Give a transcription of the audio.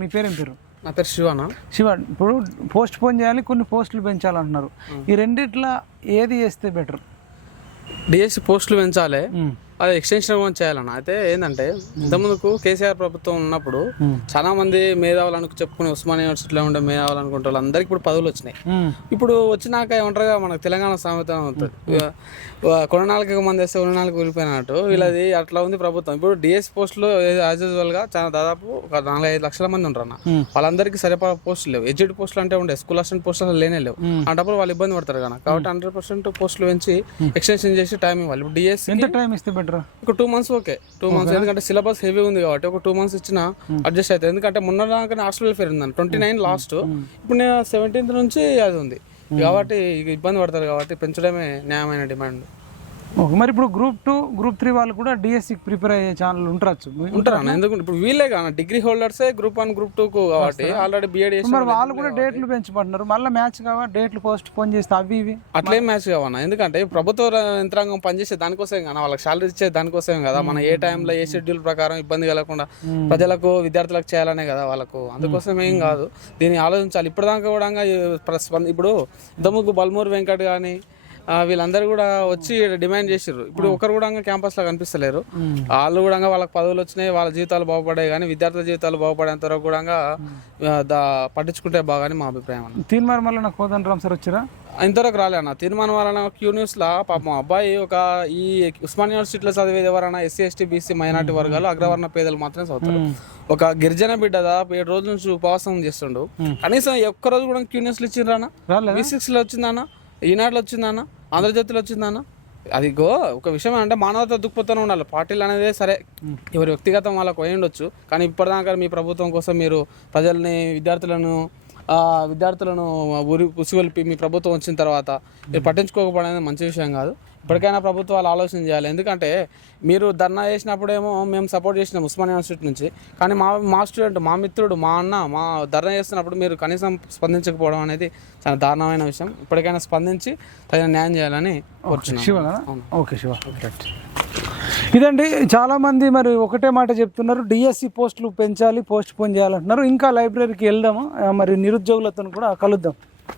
మీ పేరేం పేరు? నా పేరు శివనా. శివ ఇప్పుడు పోస్ట్ పోన్ చేయాలి కొన్ని పోస్టులు పెంచాలంటున్నారు. ఈ రెండిట్లా ఏది చేస్తే బెటర్ డిఎస్సి పోస్టులు పెంచాలి. అది ఎక్స్టెన్షన్ కూడా చేయాలన్న. అయితే ఏంటంటే ఇంతకుముందుకు కేసీఆర్ ప్రభుత్వం ఉన్నప్పుడు చాలా మంది మేధావులు అనుకు చెప్పుకుని ఉస్మానియా యూనివర్సిటీలో ఉండే మేధావులు అనుకుంటే వాళ్ళందరికీ ఇప్పుడు పదవులు వచ్చినాయి. ఇప్పుడు వచ్చినాక ఏమంటారుగా మనకు తెలంగాణ సామెత ఉంటుంది కొననాలకు మంది వేస్తే కొననాలకు వెళ్ళిపోయినట్టు వీళ్ళది అట్లా ఉంది ప్రభుత్వం. ఇప్పుడు డిఎస్ పోస్టులు యాజ్ యూజువల్గా చాలా దాదాపు ఒక నాలుగు ఐదు లక్షల మంది ఉంటారు అన్న. వాళ్ళందరికీ సరిపడా పోస్టులు లేవు. ఎడ్యుడ్ పోస్టులు అంటే ఉండే స్కూల్ అసిస్టెంట్ పోస్టులు అసలు లేనే లేవు. అంటప్పుడు వాళ్ళు ఇబ్బంది పడతారు కదా కాబట్టి హండ్రెడ్ పర్సెంట్ పోస్టులు పెంచి ఎక్స్టెన్షన్ చేసి టైం ఇవ్వాలి. ఇప్పుడు డిఎస్ ఎంత టైం ఇస్తే ఒక two months okay two months ఎందుకంటే సిలబస్ హెవీ ఉంది కాబట్టి ఒక టూ మంత్స్ ఇచ్చిన అడ్జస్ట్ అవుతుంది. ఎందుకంటే మొన్న దాకా హాస్టల్ వెల్ఫేర్ ఉందండి ట్వంటీ నైన్ లాస్ట్ ఇప్పుడు నేను సెవెంటీన్త్ నుంచి అది ఉంది. కాబట్టి ఇక ఇబ్బంది పడతారు కాబట్టి పెంచడమే న్యాయమైన డిమాండ్ ఓకే మరి ఇప్పుడు గ్రూప్ టూ గ్రూప్ త్రీ వాళ్ళు కూడా డిఎస్సికి ప్రిపేర్ అయ్యే ఛానల్ ఉండొచ్చు ఉంటారు అన్న ఎందుకు ఇప్పుడు వీళ్ళే కానీ డిగ్రీ హోల్డర్సే గ్రూప్ వన్ గ్రూప్ టూ కాబట్టి ఆల్రెడీ బిఎడ్ చేసి మరి వాళ్ళు కూడా డేట్లు పెంచుకుంటున్నారు మళ్ళీ మ్యాచ్ కావా? డేట్లు పోస్ట్ పోన్ చేస్తే అవి ఇవి. అట్లేం మ్యాచ్ కావన్నా ఎందుకంటే ప్రభుత్వ యంత్రాంగం పనిచేసే దానికోసం కదా వాళ్ళకి శాలరీ ఇచ్చే దానికోసం కదా. మన ఏ టైంలో ఏ షెడ్యూల్ ప్రకారం ఇబ్బంది కలగకుండా ప్రజలకు విద్యార్థులకు చేయాలనే కదా వాళ్ళకు. అందుకోసం ఏం కాదు దీన్ని ఆలోచించాలి. ఇప్పటిదాకా కూడా ఈ ప్ర- స్పంద- ఇప్పుడు ఇంతకుముందు బల్మూరు వెంకట్ కానీ వీళ్ళందరూ కూడా వచ్చి డిమాండ్ చేసిర్రు. ఇప్పుడు ఒకరు కూడా క్యాంపస్లో కనిపిస్తలేరు. వాళ్ళు కూడా వాళ్ళకి పదవులు వచ్చినాయి వాళ్ళ జీవితాలు బాగుపడాయి కానీ విద్యార్థుల జీవితాలు బాగుపడేంత వరకు కూడా దా- పట్టించుకుంటే బాగాని మా అభిప్రాయం అన్న. తీన్మార్ మళ్ళీ నాకు సార్ వచ్చారా? ఇంతవరకు రాలే అన్న. తీర్మానం వలన క్యూ న్యూస్ లా పాపం అబ్బాయి ఒక ఈ ఉస్మాన్ యూనివర్సిటీలో చదివేది ఎవరైనా ఎస్సీ ఎస్టీ బీసీ మైనార్టీ వర్గాలు అగ్రవర్ణ పేదలు మాత్రమే చదువుతారు. ఒక గిరిజన బిడ్డ దాదాపు ఏడు రోజుల నుంచి ఉపవాసం చేస్తుండు. కనీసం ఒక్క రోజు కూడా క్యూ న్యూస్లు ఇచ్చిండ్రనా సిక్స్లో వచ్చిందన్న ఈనాడులో వచ్చిందన్న ఆంధ్రజ్యోతిలో వచ్చిందన్న అది గో ఒక విషయం అంటే మానవత దృక్పథం ఉండాలి. పార్టీలు అనేది సరే. ఎవరి వ్యక్తిగతం వాళ్ళకు అయి ఉండొచ్చు. కానీ ఇప్పటిదాకా మీ ప్రభుత్వం కోసం మీరు ప్రజల్ని విద్యార్థులను విద్యార్థులను ఉరి ఉసిగొల్పి మీ ప్రభుత్వం వచ్చిన తర్వాత మీరు పట్టించుకోకపోవడం అనేది మంచి విషయం కాదు. ఇప్పటికైనా ప్రభుత్వాలు ఆలోచన చేయాలి. ఎందుకంటే మీరు ధర్నా చేసినప్పుడేమో మేము సపోర్ట్ చేసినాం ఉస్మాన్ యూనివర్సిటీ నుంచి. కానీ మా మా స్టూడెంట్ మా మిత్రుడు మా అన్న మా ధర్నా చేస్తున్నప్పుడు మీరు కనీసం స్పందించకపోవడం అనేది చాలా దారుణమైన విషయం. ఇప్పటికైనా స్పందించి తగిన న్యాయం చేయాలని ఓకే శివ ఇదండి చాలా మంది మరి ఒకటే మాట చెప్తున్నారు. డిఎస్సి పోస్టులు పెంచాలి పోస్ట్ పోన్ చేయాలంటున్నారు. ఇంకా లైబ్రరీకి వెళ్దాము? మరి నిరుద్యోగులతో కూడా కలుద్దాం.